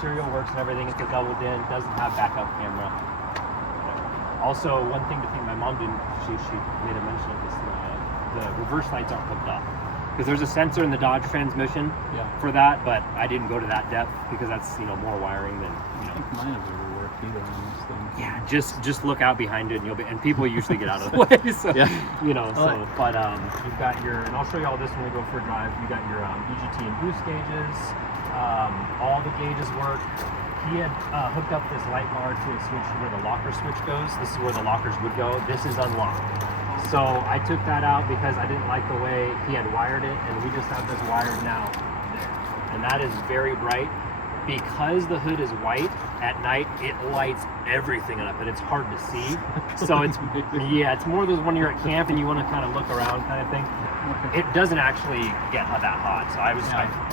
serial works and everything. It's a double din, doesn't have backup camera. Also, one thing to think, my mom didn't, she made a mention of this, the reverse lights aren't hooked up. Because there's a sensor in the Dodge transmission for that, but I didn't go to that depth because that's, more wiring than, I think mine have ever worked either on this thing. Yeah, just look out behind it and and people usually get out of the way, so, but you've got your, and I'll show you all this when we go for a drive, you got your EGT and boost gauges, all the gauges work. He had hooked up this light bar to a switch where the locker switch goes. This is where the lockers would go. This is unlocked. So I took that out because I didn't like the way he had wired it, and we just have this wired now there. And that is very bright. Because the hood is white, at night it lights everything up, and it's hard to see. So it's more of those when you're at camp and you want to kind of look around kind of thing. It doesn't actually get that hot. So I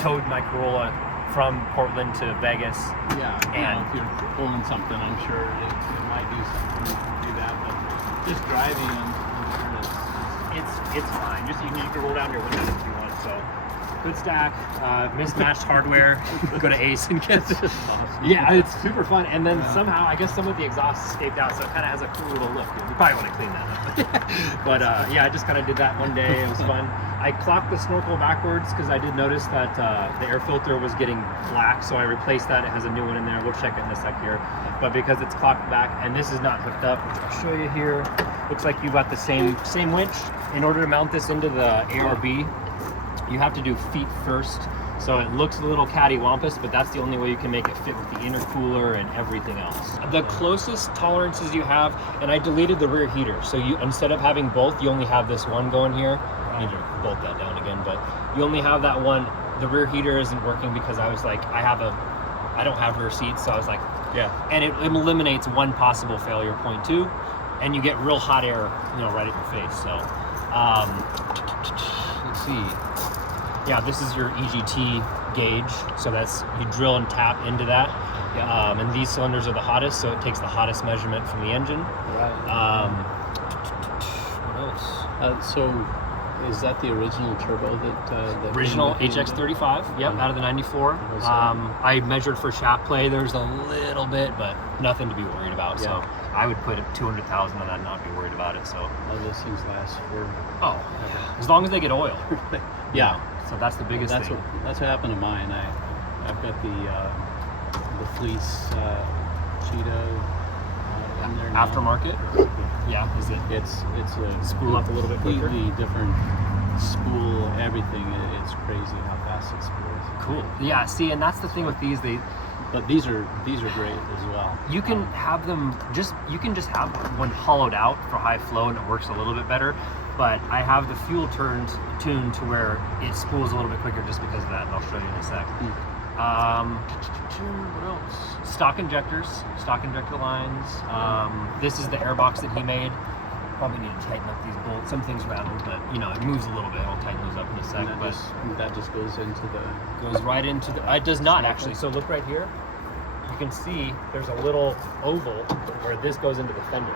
towed my Corolla from Portland to Vegas. Yeah, and if you're pulling something, I'm sure it might do something to do that. But just driving, it's fine. Just you can roll down your windows if you want. So good stack, mismatched hardware. Go to Ace and get it. Awesome. Yeah, it's super fun. And then somehow, I guess some of the exhaust escaped out, so it kind of has a cool little look. You probably want to clean that up. But I just kind of did that one day. It was fun. I clocked the snorkel backwards because I did notice that the air filter was getting black, so I replaced that. It has a new one in there. We'll check it in a sec here. But because it's clocked back, and this is not hooked up, which I'll show you here. Looks like you got the same winch. In order to mount this into the ARB, you have to do feet first. So it looks a little cattywampus, but that's the only way you can make it fit with the intercooler and everything else. The closest tolerances you have, and I deleted the rear heater. So you, instead of having both, you only have this one going here. I need to bolt that down again, but you only have that one. The rear heater isn't working because I was like, I don't have rear seats, so I was like, and it eliminates one possible failure point too, and you get real hot air, right at your face. So, let's see. Yeah, this is your EGT gauge. So that's, you drill and tap into that. And these cylinders are the hottest, so it takes the hottest measurement from the engine. Right. What else? So is that the original turbo that original HX35? Yep, out of the 94. I measured for shaft play. There's a little bit, but nothing to be worried about. So I would put 200,000 on that and not be worried about it. So those things last for as long as they get oil. So that's the biggest thing. That's what happened to mine. I've got the fleece Cheetah in there now. Aftermarket. Yeah, is it? It's a spool up a little bit quicker. Completely different spool. Everything. It's crazy how fast it spools. Cool. Yeah. See, and that's the thing with these. But these are great as well. You can have them you can just have one hollowed out for high flow and it works a little bit better. But I have the fuel tuned to where it spools a little bit quicker just because of that, and I'll show you in a sec. What else? Stock injector lines. This is the airbox that he made. Probably need to tighten up these bolts. Some things rattled, but it moves a little bit. I'll tighten those up in a sec. That just goes into the... Goes right into the... It does not actually. So look right here. You can see there's a little oval where this goes into the fender.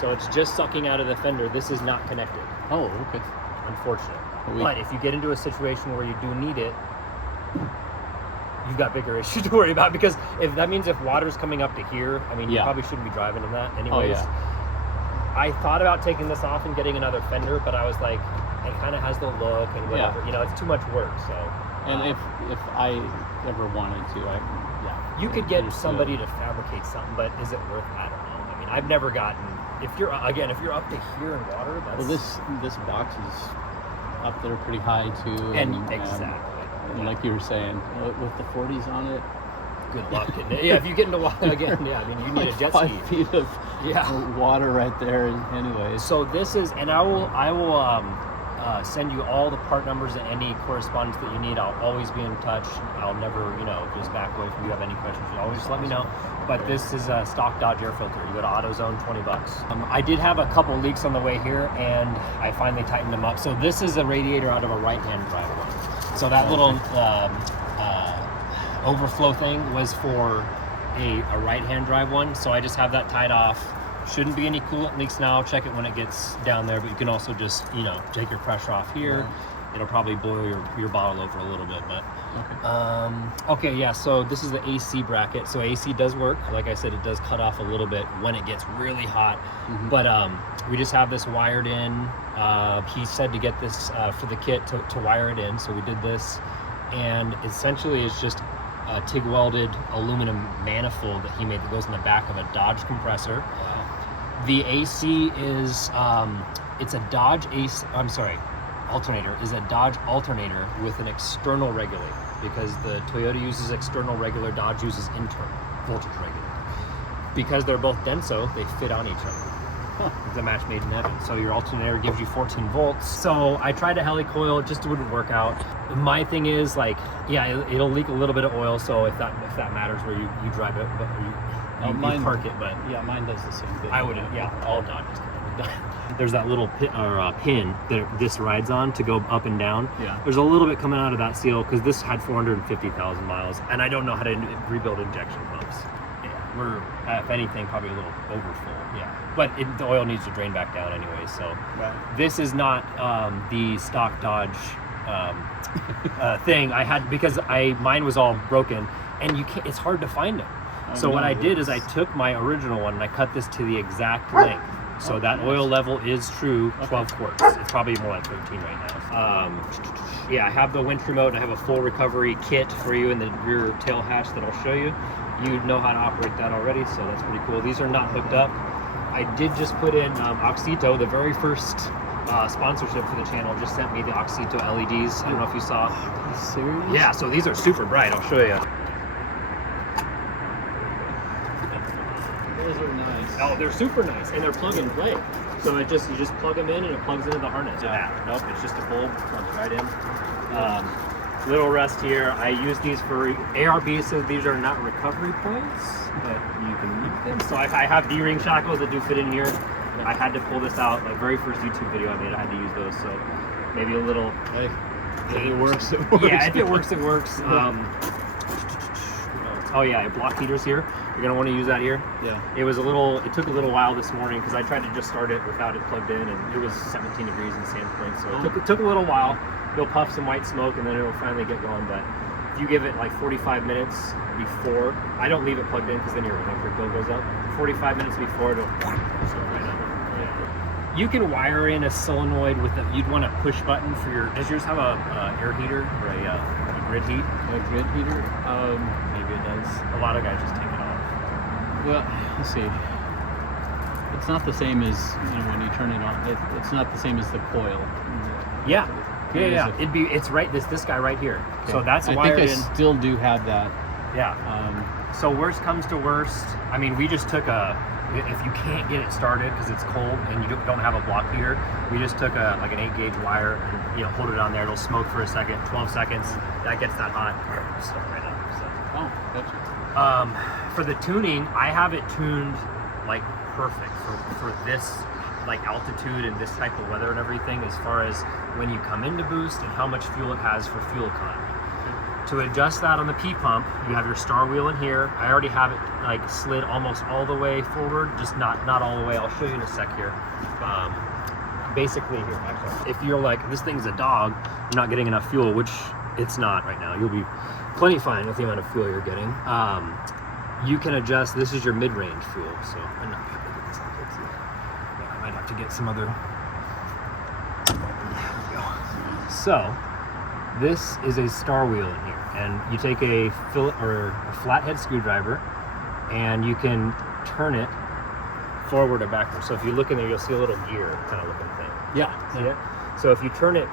So it's just sucking out of the fender. This is not connected. Oh, okay. Unfortunately. But if you get into a situation where you do need it, you've got bigger issues to worry about, because if that means if water's coming up to here, you probably shouldn't be driving in that anyways. I thought about taking this off and getting another fender, but I was like, it kind of has the look and whatever. It's too much work. So, and if I ever wanted to, you could get somebody to fabricate something, but is it worth? I don't know. I've never gotten. If you're up to here in water, that's... Well, this box is up there pretty high too, and exactly. And like you were saying, with the 40s on it, good luck getting it. Yeah, if you get into water again, you need a jet ski. 5 feet of water right there. Anyways, so this is, and I will send you all the part numbers and any correspondence that you need. I'll always be in touch. I'll never, just back away from you. Have any questions? You always just let me know. But this is a stock Dodge air filter. You go to AutoZone, $20. I did have a couple leaks on the way here, and I finally tightened them up. So this is a radiator out of a right-hand drive one. So that little overflow thing was for a right-hand drive one. So I just have that tied off. Shouldn't be any coolant leaks now. Check it when it gets down there, but you can also just, take your pressure off here. it'll probably boil your bottle over a little bit. But Okay. okay, yeah. So this is the AC bracket. So AC does work. Like I said, it does cut off a little bit when it gets really hot. But we just have this wired in. He said to get this for the kit to wire it in. So we did this, and essentially it's just a TIG welded aluminum manifold that he made that goes in the back of a Dodge compressor. Wow. The AC is it's a Dodge alternator is a Dodge alternator with an external regulator, because the Toyota uses external regulator, Dodge uses internal voltage regulator. Because they're both Denso, they fit on each other. It's a match made in heaven. So your alternator gives you 14 volts. So I tried a helicoil, it just wouldn't work out. My thing is, like, yeah, it'll leak a little bit of oil. So if that matters where you drive it, but you park it. But yeah, mine does the same thing. I wouldn't. Yeah, all Dodges. There's that little pin that this rides on to go up and down. Yeah. There's a little bit coming out of that seal because this had 450,000 miles, and I don't know how to rebuild injection pumps. Yeah, we're, if anything, probably a little overfull. Yeah, but the oil needs to drain back down anyway. So this is not the stock Dodge thing I had, because mine was all broken, and you can't. It's hard to find them. So what I did is I took my original one and I cut this to the exact length. So that oil level is true 12 quarts. It's probably more like 13 right now. Yeah, I have the winch remote and I have a full recovery kit for you in the rear tail hatch that I'll show you. You know how to operate that already, so that's pretty cool. These are not hooked up. I did just put in Oxito, the very first sponsorship for the channel, just sent me the Oxito LEDs. I don't know if you saw. Are you serious? Yeah, so these are super bright. I'll show you. Those are nice. Oh, they're super nice, and they're plug and play. So you just plug them in, and it plugs into the harness. Nope, it's just a bulb, plugs right in. Little rest here. I use these for ARB, so these are not recovery points, but you can use them. So I have D-ring shackles that do fit in here. I had to pull this out. My very first YouTube video I made, I had to use those. So maybe a little. Hey, if it works, it works. Yeah, if it works, it works. Oh yeah, block heaters here. You're gonna want to use that here. Yeah. It took a little while this morning because I tried to just start it without it plugged in, and it was 17 degrees in Sandpoint, so it took a little while. You'll puff some white smoke, and then it'll finally get going. But if you give it like 45 minutes before, I don't leave it plugged in because then your electric bill goes up. 45 minutes before, it'll start right up. Yeah. You can wire in a solenoid with you'd want a push button for your. Does yours have a air heater or a grid heat? A grid heater? Maybe it does. A lot of guys just take it off. Well, let's see. It's not the same as when you turn it on. It's not the same as the coil. Yeah. It's right. This guy right here. Okay. So that's wired in. I think I still do have that. Yeah. So worst comes to worst. I mean, we just took if you can't get it started because it's cold and you don't have a block heater, we just took like an 8-gauge wire and hold it on there. It'll smoke for a second, 12 seconds. That gets that hot. Start right up. So. Oh, gotcha. For the tuning, I have it tuned like perfect for this like altitude and this type of weather and everything, as far as when you come into boost and how much fuel it has for fuel economy. To adjust that on the P pump, you have your star wheel in here. I already have it like slid almost all the way forward, just not all the way. I'll show you in a sec here. Basically here, actually, if you're like, this thing's a dog, you're not getting enough fuel, which it's not right now. You'll be plenty fine with the amount of fuel you're getting. You can adjust, this is your mid-range fuel, so I'm not gonna get this out here too. Yeah, I might have to get some other. There we go. So, this is a star wheel in here, and you take a flathead screwdriver, and you can turn it forward or backward. So if you look in there, you'll see a little gear kind of looking thing. Yeah. See it? So if you turn it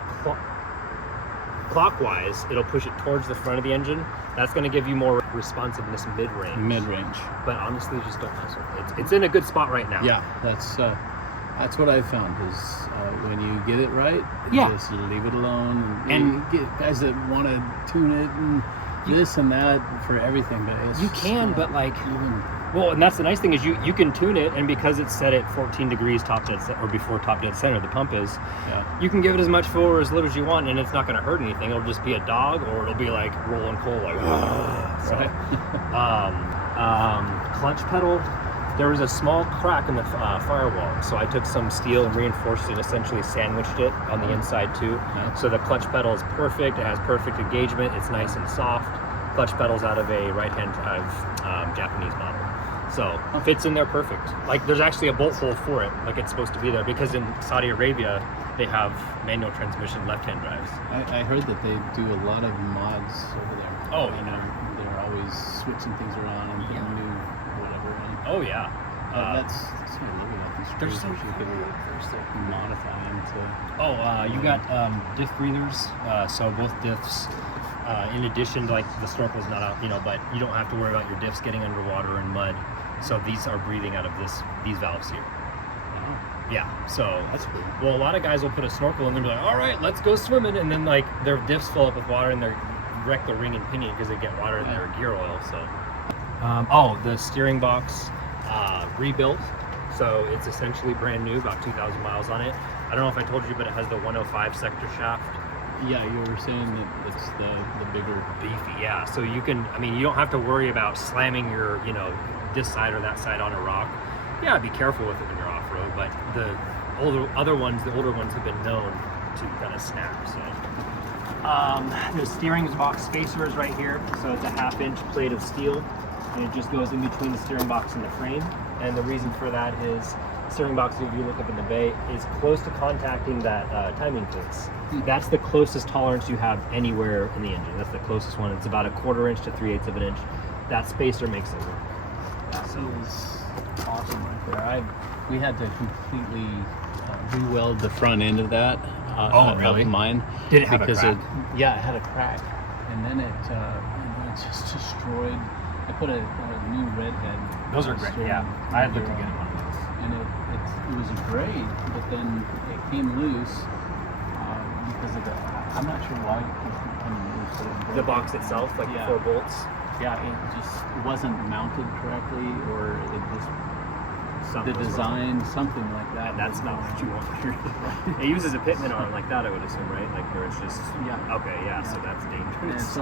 clockwise, it'll push it towards the front of the engine. That's going to give you more responsiveness mid-range. Mid-range. But honestly, just don't mess with it. It's in a good spot right now. Yeah, that's what I've found is when you get it right, just leave it alone. And you get guys that want to tune it and this and that for everything, but you can, but like well, and that's the nice thing is you can tune it, and because it's set at 14 degrees top dead or before top dead center, the pump is. Yeah. You can give it as much fuel or as little as you want, and it's not going to hurt anything. It'll just be a dog, or it'll be like rolling coal, like. So, clutch pedal. there was a small crack in the firewall, so I took some steel and reinforced it, essentially sandwiched it on the inside too. So the clutch pedal is perfect, it has perfect engagement, it's nice and soft. Clutch pedal's out of a right-hand drive Japanese model. So fits in there perfect. Like there's actually a bolt hole for it, like it's supposed to be there, because in Saudi Arabia they have manual transmission left-hand drives. I heard that they do a lot of mods over there. Oh, you know, they're always switching things around and getting new whatever. And oh yeah. that's what I love about these They're screws. so You can modify them to. Oh, you got diff breathers, so both diffs. In addition to, like, the snorkel's not out, you know, but you don't have to worry about your diffs getting underwater and mud. So these are breathing out of these valves here. Yeah, so That's cool. Well, a lot of guys will put a snorkel and they'll be like, all right, let's go swimming, and then like their diffs fill up with water and they wreck the ring and pinion because they get water in their gear oil. So, the steering box rebuilt, so it's essentially brand new, about 2,000 miles on it. I don't know if I told you, but it has the 105 sector shaft. Yeah, you were saying that it's the bigger. Beefy, yeah. So you can, I mean, you don't have to worry about slamming your, you know, this side or that side on a rock. Yeah, be careful with it when you're off road, but the older ones have been known to kind of snap. So there's steering box spacers right here. So it's a 1/2-inch plate of steel, and it just goes in between the steering box and the frame. And the reason for that is steering box, if you look up in the bay, is close to contacting that timing case. That's the closest tolerance you have anywhere in the engine. That's the closest one. It's about 1/4 inch to 3/8 of an inch. That spacer makes it work. So it was awesome right there. We had to completely re-weld the front end of that. Really? Of mine. Did it have because a crack? Yeah, it had a crack, and then it just destroyed. I put a new red head. Those are great. Yeah, I had looked to get one of those. And it was great, but then it came loose because of I'm not sure why it came loose. The box itself, like the 4 bolts. Yeah, it wasn't mounted correctly, or it just Something the was design, something like that. And that's not what you want. It uses a pitman arm like that, I would assume, right? Like where it's just Okay, yeah. So that's dangerous. And so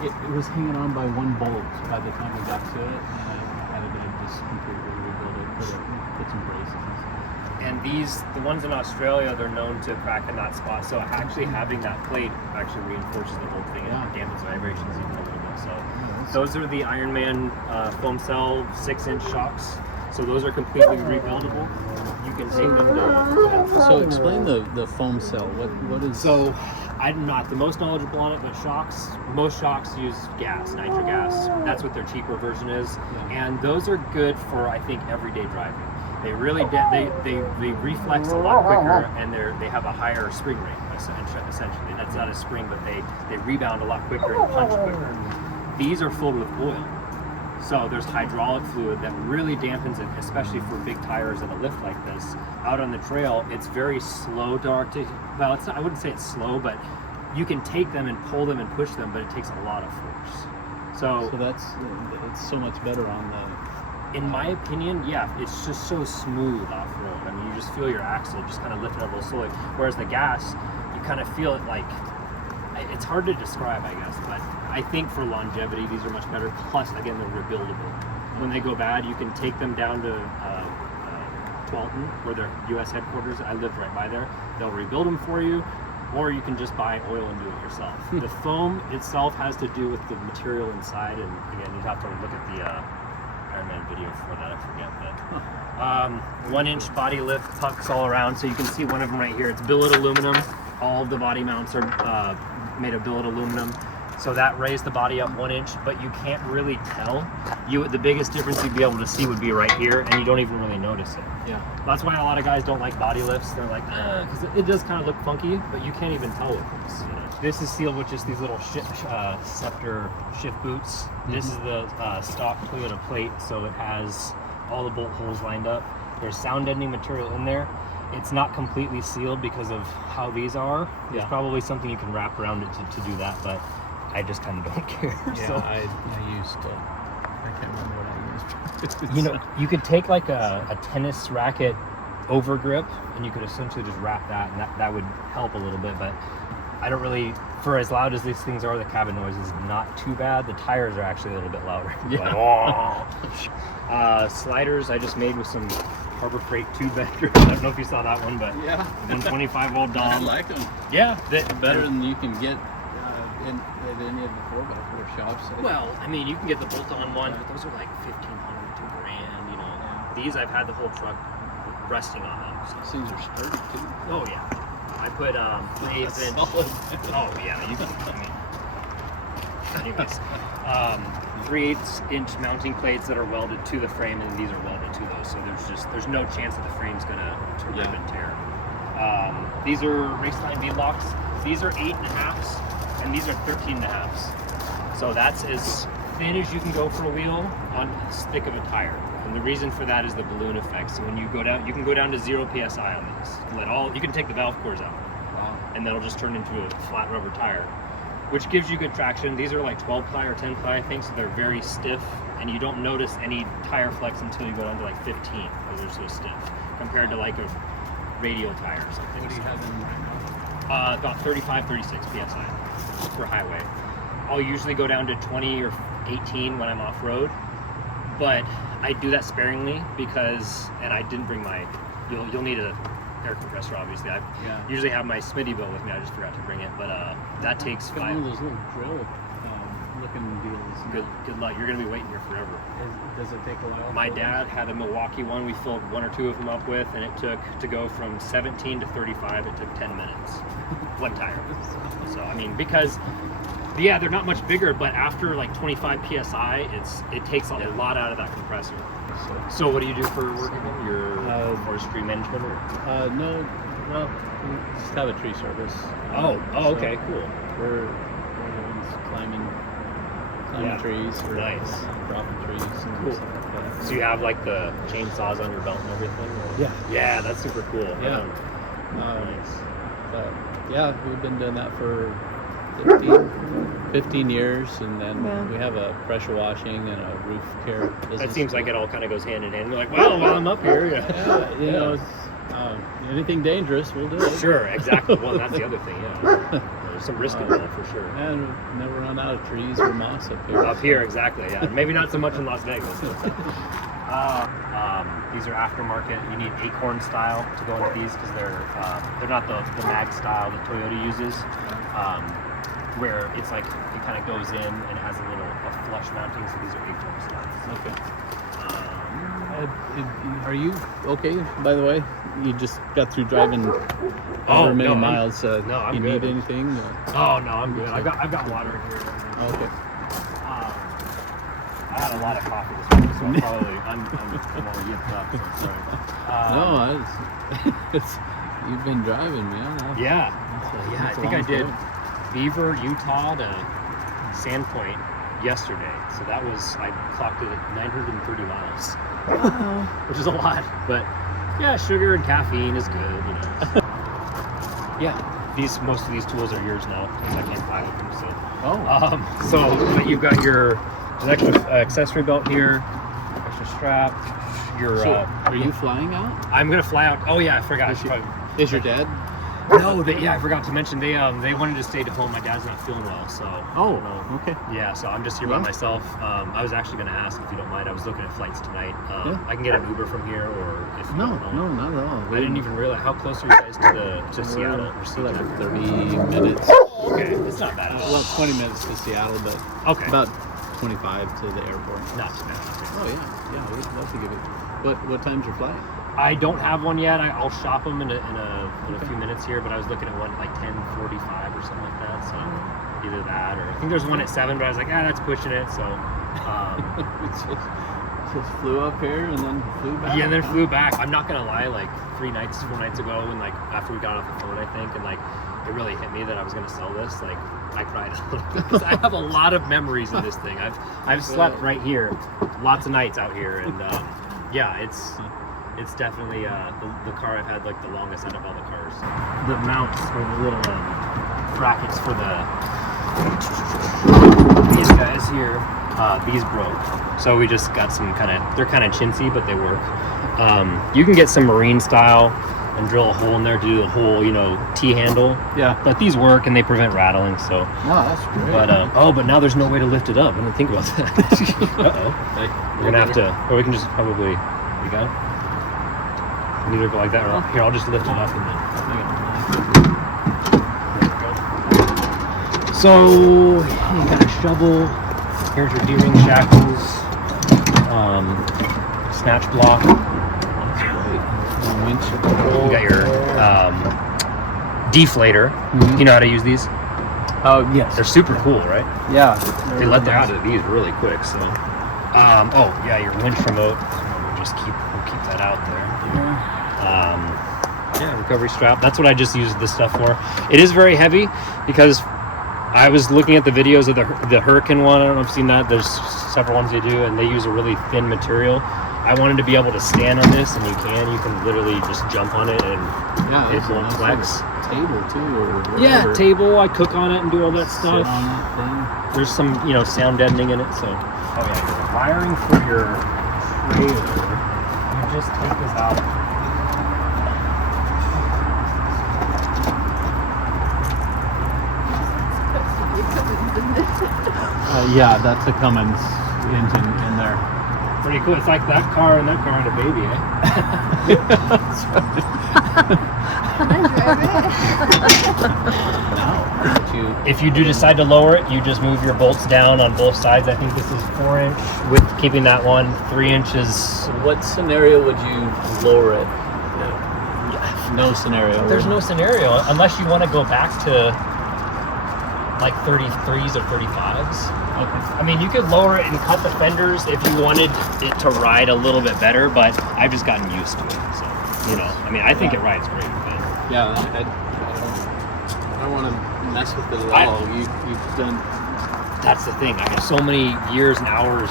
it was hanging on by one bolt by the time we got to it, and I had to just completely rebuild it, put some braces and stuff. And the ones in Australia, they're known to crack in that spot. So actually having that plate actually reinforces the whole thing and dampens vibrations even a little bit. So those are the Ironman foam cell 6-inch shocks. So those are completely rebuildable. You can take them to. So explain the foam cell. What is? So I'm not the most knowledgeable on it, but most shocks use gas, nitro gas. That's what their cheaper version is, and those are good for, I think, everyday driving. They really they reflex a lot quicker, and they have a higher spring rate. Essentially, that's not a spring, but they rebound a lot quicker and punch quicker. These are filled with oil, so there's hydraulic fluid that really dampens it, especially for big tires and a lift like this. Out on the trail, it's very slow to articulate. Well, it's not, I wouldn't say it's slow, but you can take them and pull them and push them, but it takes a lot of force. So it's so much better on the. In my opinion, yeah, it's just so smooth off-road. I mean, you just feel your axle just kind of lifting up real slowly. Whereas the gas, you kind of feel it like, it's hard to describe, I guess, but I think for longevity, these are much better. Plus, again, they're rebuildable. When they go bad, you can take them down to Twalton, where their U.S. headquarters. I live right by there. They'll rebuild them for you, or you can just buy oil and do it yourself. The foam itself has to do with the material inside, and again, you'd have to look at the Ironman video for that, I forget, but 1-inch body lift pucks all around, so you can see one of them right here. It's billet aluminum. All of the body mounts are made of billet aluminum, so that raised the body up 1 inch, but you can't really tell. The biggest difference you'd be able to see would be right here, and you don't even really notice it. Yeah. That's why a lot of guys don't like body lifts. They're like, because it does kind of look funky, but you can't even tell with this. You know? This is sealed with just these little scepter shift boots. This is the stock Toyota plate, so it has all the bolt holes lined up. There's sound deadening material in there. It's not completely sealed because of how these are. There's probably something you can wrap around it to do that, but I just kind of don't care. Yeah, so, I can't remember what I used. you know, you could take like a tennis racket over grip, and you could essentially just wrap that, and that would help a little bit, but I don't really For as loud as these things are, the cabin noise is not too bad. The tires are actually a little bit louder. Yeah. Sliders I just made with some Harbor Freight tube benders. I don't know if you saw that one, but Yeah. 125 volt I Dom. like them. Yeah, Better than you can get at any of the 4x4 shops. Well, I mean, you can get the bolt-on ones, but those are like $1,500 to $1,000. You know, these I've had the whole truck resting on them. So. These things are sturdy too. Oh yeah, I put 3/8 inch. Oh yeah, you can. I mean, anyways, 3/8 inch mounting plates that are welded to the frame, and these are welded to those. So there's no chance that the frame's gonna rip and tear. These are raceline beadlocks. These are 8.5s, and these are 13.5s. So that's as thin as you can go for a wheel on as thick of a tire. And the reason for that is the balloon effect. So when you go down, you can go down to 0 psi on these. You can take the valve cores out, and that'll just turn into a flat rubber tire, which gives you good traction. These are like 12 ply or 10 ply, I think, so they're very stiff, and you don't notice any tire flex until you go down to like 15, because they're so stiff, compared to like a radial tire or something. What do you have in right now? About 35, 36 psi for highway. I'll usually go down to 20 or 18 when I'm off-road, but I do that sparingly because, and I didn't bring my, you'll need a air compressor, obviously. I usually have my Smitty bill with me. I just forgot to bring it, but that takes Got 5. one of those little drill looking deals. Good luck. You're gonna be waiting here forever. Does it take a while? My dad had a Milwaukee one. We filled 1 or 2 of them up with, and it took to go from 17 to 35. It took 10 minutes, one tire. So I mean, because they're not much bigger, but after like 25 psi, it takes a lot out of that compressor. So what do you do for work again? Your forestry management? No, well, we just have a tree service. Okay, cool. We're the ones climbing trees. Nice. Dropping trees and stuff like that. So you have like the chainsaws on your belt and everything? Or? Yeah, that's super cool. Yeah. Nice. But yeah, we've been doing that for 15 years, and then we have a pressure washing and a roof care business. That seems like it all kind of goes hand in hand. You're like, well, while I'm up here, you know, it's, anything dangerous, we'll do it. Sure, exactly. Well, that's the other thing. Yeah, there's some risk involved for sure. And we've never run out of trees or moss up here. Up here, exactly. Yeah, maybe not so much in Las Vegas. These are aftermarket. You need acorn style to go into these because they're not the mag style that Toyota uses. Where it's like it kind of goes in and it has a flush mounting, so these are acorn styles. Okay. Are you okay? By the way, you just got through driving over many miles. No, I'm you good. need anything? Oh no, I'm good. I've got water in here. Okay. I had a lot of coffee this morning, so I'm all yipped up. So sorry. You've been driving, man. Yeah. I think I did Beaver, Utah to Sandpoint yesterday. So I clocked it at 930 miles. Wow. Which is a lot, but yeah, sugar and caffeine is good, you know. Most of these tools are yours now because I can't fly with them. So, but you've got your extra accessory belt here, extra strap. Are you flying out? I'm gonna fly out. Oh yeah, I forgot. Is your dad? No, I forgot to mention they wanted to stay at home. My dad's not feeling well, so. Okay. Yeah, so I'm just here by myself. I was actually gonna ask if you don't mind. I was looking at flights tonight. I can get an Uber from here, or if you don't know. No, not at all. I didn't even realize how close are you guys to Seattle or like 30 minutes. Okay, it's not bad at all. Well, 20 minutes to Seattle, but about 25 to the airport. Not too bad. Oh yeah, we'd love to give it. What time's your flight? I don't have one yet. I'll shop them in a few minutes here, but I was looking at one like 10:45 or something like that. So either that, or I think there's one at 7, but I was like, that's pushing it. So just flew up here and then flew back. Yeah, and then flew back. I'm not gonna lie, like 4 nights ago, when after we got off the phone, I think, and it really hit me that I was gonna sell this. Like I cried a little bit because I have a lot of memories in this thing. I've slept right here, lots of nights out here, and it's definitely the car I've had like the longest out of all the cars. The mounts or the little brackets for these guys here, these broke. So we just got some they're kind of chintzy, but they work. You can get some marine style and drill a hole in there, do the whole, you know, T-handle. Yeah. But these work and they prevent rattling, so. Wow, that's great. But but now there's no way to lift it up. I didn't think about that. We're gonna have to, or we can just probably, you got it? You can either go like that or here, I'll just lift it up and then. So you got a shovel. Here's your D-ring shackles, snatch block. That's great. Winch. You got your deflator. Mm-hmm. You know how to use these? Oh yes. They're super cool, right? Yeah. They let their out of these really quick. So, oh yeah, your winch remote. We'll keep that out there. Yeah, recovery strap. That's what I just used this stuff for. It is very heavy because I was looking at the videos of the Hurricane one. I don't know if you've seen that. There's several ones they do, and they use a really thin material. I wanted to be able to stand on this, and you can literally just jump on it, and it won't flex. Table too, or whatever. Yeah, table. I cook on it and do all that stuff. Sit on that thing. There's some, you know, sound deadening in it. So, oh yeah, the wiring for your trailer. You just take this out. Yeah, that's a Cummins engine in there. Pretty cool. It's like that car and that car had a baby, eh? That's right. If you do decide to lower it, you just move your bolts down on both sides. I think this is 4-inch with keeping that one 3 inches. What scenario would you lower it? No scenario. There's no scenario unless you want to go back to like 33s or 35s. Okay. I mean, you could lower it and cut the fenders if you wanted it to ride a little bit better, but I've just gotten used to it. So, you know, I mean, I think it rides great. But yeah, I don't want to mess with it at all. You've done. That's the thing. I have so many years and hours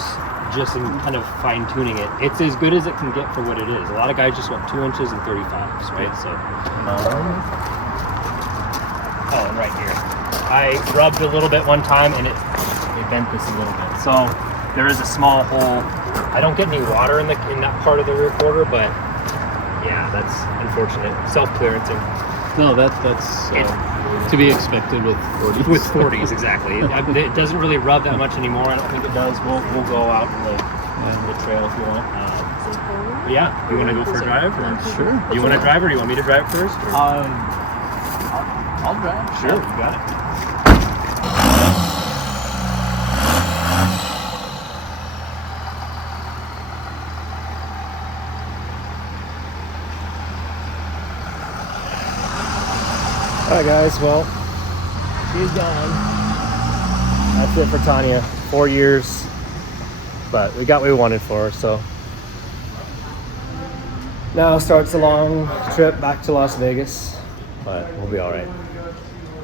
just in kind of fine tuning it. It's as good as it can get for what it is. A lot of guys just want 2 inches and 35s, right? So, oh, and right here. I rubbed a little bit one time and it bent this a little bit. So there is a small hole. I don't get any water in that part of the rear quarter, but yeah, that's unfortunate. Self-clearancing. No, that's to be expected with 40s. With 40s, exactly. It doesn't really rub that much anymore. I don't think it does. We'll go out in the trail if you want. But yeah, you want to go for a drive? Or? Sure. You want to drive, or do you want me to drive first? Or? I'll drive. Sure, you got it. Alright guys, well, she's gone. That's it for Tonya. 4 years, but we got what we wanted for her, so. Now starts a long trip back to Las Vegas, but we'll be alright.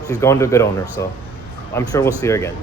She's going to a good owner, so I'm sure we'll see her again.